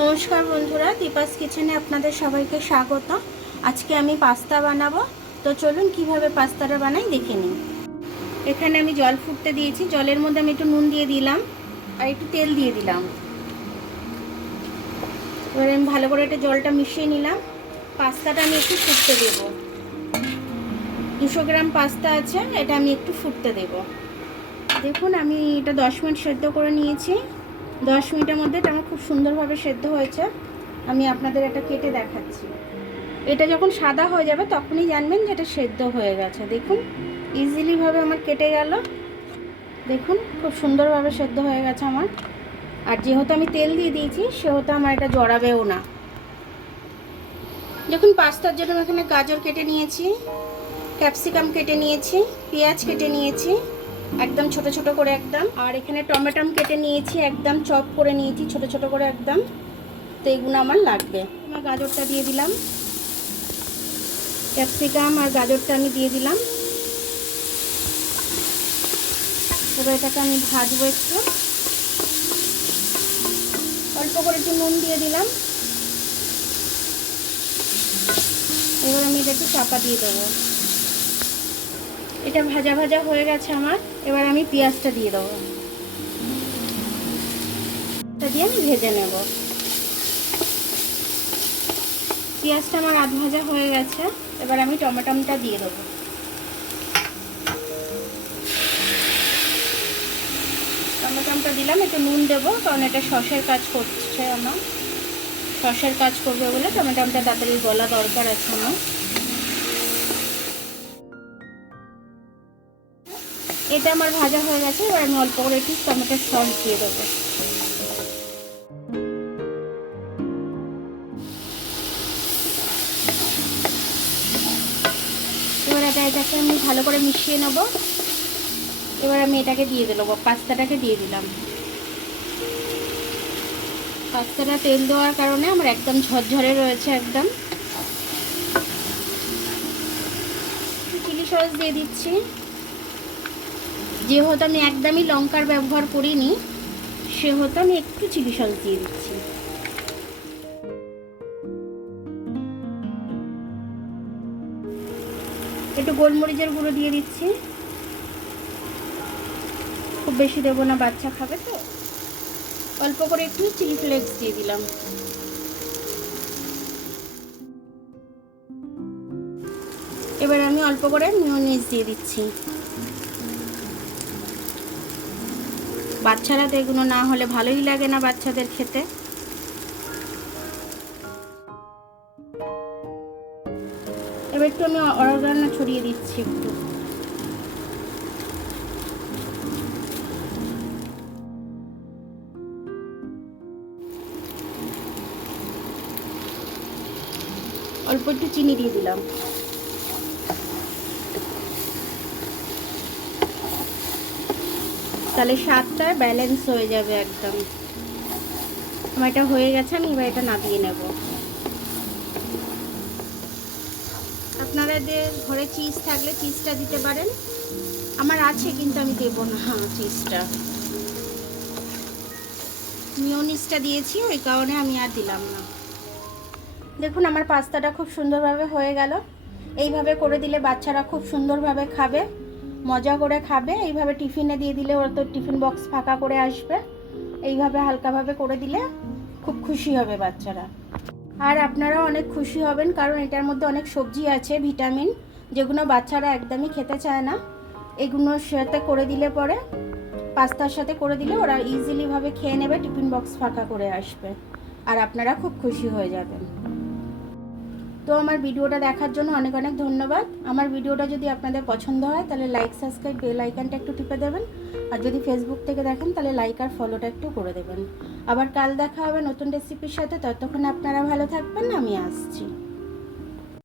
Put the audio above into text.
নমস্কার বন্ধুরা, দীপাস কিচেনে আপনাদের সবাইকে স্বাগত। আজকে আমি পাস্তা বানাবো। তো চলুন কিভাবে পাস্তাটা বানাই দেখে নিই। এখানে আমি জল ফুটতে দিয়েছি। জলের মধ্যে আমি একটু নুন দিয়ে দিলাম আর একটু তেল দিয়ে দিলাম। এবার আমি ভালো করে এটা জলটা মিশিয়ে নিলাম। পাস্তাটা আমি একটু ফুটতে দেব। 200 গ্রাম পাস্তা আছে, এটা আমি একটু ফুটতে দেব। দেখুন আমি এটা 10 মিনিট সেদ্ধ করে নিয়েছি। 10 মিনিটের মধ্যে এটা আমার খুব সুন্দরভাবে সেদ্ধ হয়েছে। আমি আপনাদের এটা কেটে দেখাচ্ছি। এটা যখন সাদা হয়ে যাবে তখনই জানবেন যে এটা সেদ্ধ হয়ে গেছে। দেখুন ইজিলিভাবে আমার কেটে গেল। দেখুন খুব সুন্দরভাবে সেদ্ধ হয়ে গেছে আমার। আর যেহেতু আমি তেল দিয়ে দিয়েছি সেহেতু আমার এটা জড়াবেও না। দেখুন পাস্তার জন্য আমি এখানে গাজর কেটে নিয়েছি, ক্যাপসিকাম কেটে নিয়েছি, পেঁয়াজ কেটে নিয়েছি একদম ছোট ছোট করে একদম। আর এখানে টমেটো কেটে নিয়েছি, একদম চপ করে নিয়েছি ছোট ছোট করে একদম। তো এগুলো আমার লাগবে। আমার গাজরটা দিয়ে দিলাম, ক্যাপসিকাম আর গাজরটা আমি দিয়ে দিলাম। এবার এটাকে আমি ভাজবো একটু। অল্প করে একটু নুন দিয়ে দিলাম। এবার আমি এটা একটু চাপা দিয়ে দেবো। এটা ভাজা ভাজা হয়ে গেছে আমার। এবার আমি পেঁয়াজটা দিয়ে দেবো। এটা দিয়ে আমি ভেজে নেব। পেঁয়াজটা আমার আধ ভাজা হয়ে গেছে। এবার আমি টমেটোটা দিয়ে দেবো। টমেটোটা দিলাম, একটু নুন দেবো কারণ এটা সসের কাজ করছে আমার। সসের কাজ করবে বলে টমেটোটা তাড়াতাড়ি গলা দরকার আছে আমার। এটা আমার ভাজা হয়ে গেছে। এবার আমি অল্প করে একটু টমেটোর সস দিয়ে দেবো। এবার এটাকে আমি ভালো করে মিশিয়ে নেব। এবার আমি এটাকে দিয়ে দেবো, পাস্তাটাকে দিয়ে দিলাম। পাস্তাটা তেল দেওয়ার কারণে আমার একদম ঝরঝরে রয়েছে একদম। চিলি সস দিয়ে দিচ্ছি। যেহেতু আমি একদমই লঙ্কার ব্যবহার করিনি সেহেতু আমি একটু চিলি সস দিয়ে দিচ্ছি। একটু গোলমরিচের গুঁড়ো দিয়ে দিচ্ছি, খুব বেশি দেবো না, বাচ্চা খাবে তো। অল্প করে একটু চিলি ফ্লেক্স দিয়ে দিলাম। এবার আমি অল্প করে মেয়োনিজ দিয়ে দিচ্ছি। বাচ্চারা তো এগুলো না হলে ভালোই লাগে না বাচ্চাদের খেতে। এবার একটু আমি অরিগানো ছড়িয়ে দিচ্ছি একটু। অল্প একটু চিনি দিয়ে দিলাম। তাহলে স্বাদটা ব্যালেন্স হয়ে যাবে একদম। আমার এটা হয়ে গেছে, আমি এবার এটা নামিয়ে নেব। আপনাদের ঘরে চিজ থাকলে চিজটা দিতে পারেন। আমার আছে কিন্তু আমি দেবো না চিজটা। মেয়োনিজটা দিয়েছি ওই কারণে আমি আর দিলাম না। দেখুন আমার পাস্তাটা খুব সুন্দরভাবে হয়ে গেল। এইভাবে করে দিলে বাচ্চারা খুব সুন্দরভাবে খাবে, মজা করে খাবে। এইভাবে টিফিনে দিয়ে দিলে ওরা তো টিফিন বক্স ফাঁকা করে আসবে। এইভাবে হালকাভাবে করে দিলে খুব খুশি হবে বাচ্চারা। আর আপনারাও অনেক খুশি হবেন কারণ এটার মধ্যে অনেক সবজি আছে, ভিটামিন, যেগুলো বাচ্চারা একদমই খেতে চায় না। এগুলোর সাথে করে দিলে পরে, পাস্তার সাথে করে দিলে ওরা ইজিলিভাবে খেয়ে নেবে, টিফিন বক্স ফাঁকা করে আসবে আর আপনারা খুব খুশি হয়ে যাবেন। তো আমার ভিডিওটা দেখার জন্য অনেক অনেক ধন্যবাদ। আমার ভিডিওটা যদি আপনাদের পছন্দ হয় তাহলে লাইক, সাবস্ক্রাইব, বেল আইকনটা একটু টিপে দেবেন। আর যদি ফেসবুক থেকে দেখেন তাহলে লাইক আর ফলোটা একটু করে দেবেন। আবার কাল দেখা হবে নতুন রেসিপির সাথে। ততক্ষণ আপনারা ভালো থাকবেন, আমি আসছি।